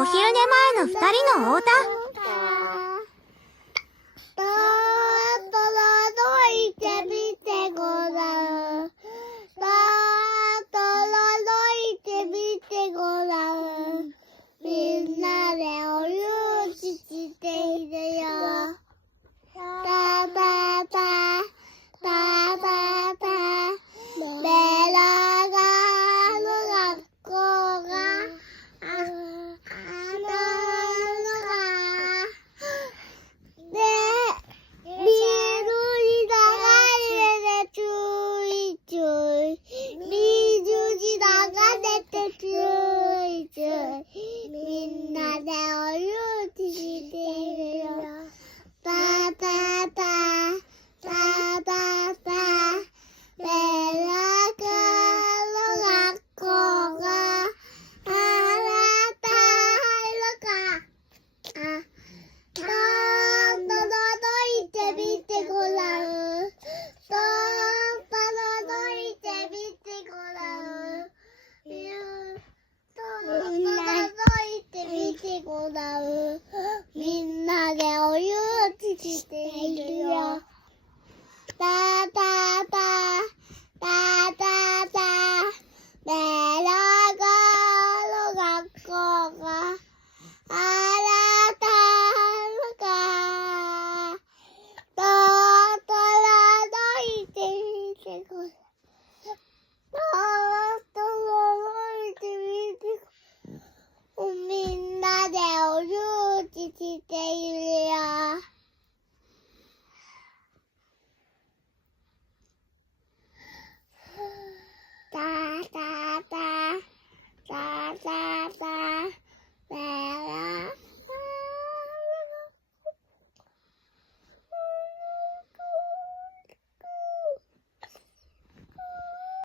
お昼寝前の二人のお歌。いてみてごらん。いてみてごらん。みんなでお湯しているよ。たたた、たたた、メラが学校が、で、水に流れてちゅいちゅい。水に流れてちゅいちゅい。みんなでお湯しているよ。たたた、たたた、メラが学校が、あなたいるか。いてみてごらん。いてみてごらん。いてみてごらん。みんなでお湯しているよ。たたた、たたた、メラが学校が、あなたのか。いてみてごらん。いてみてごらん。みんなでお湯しているよ。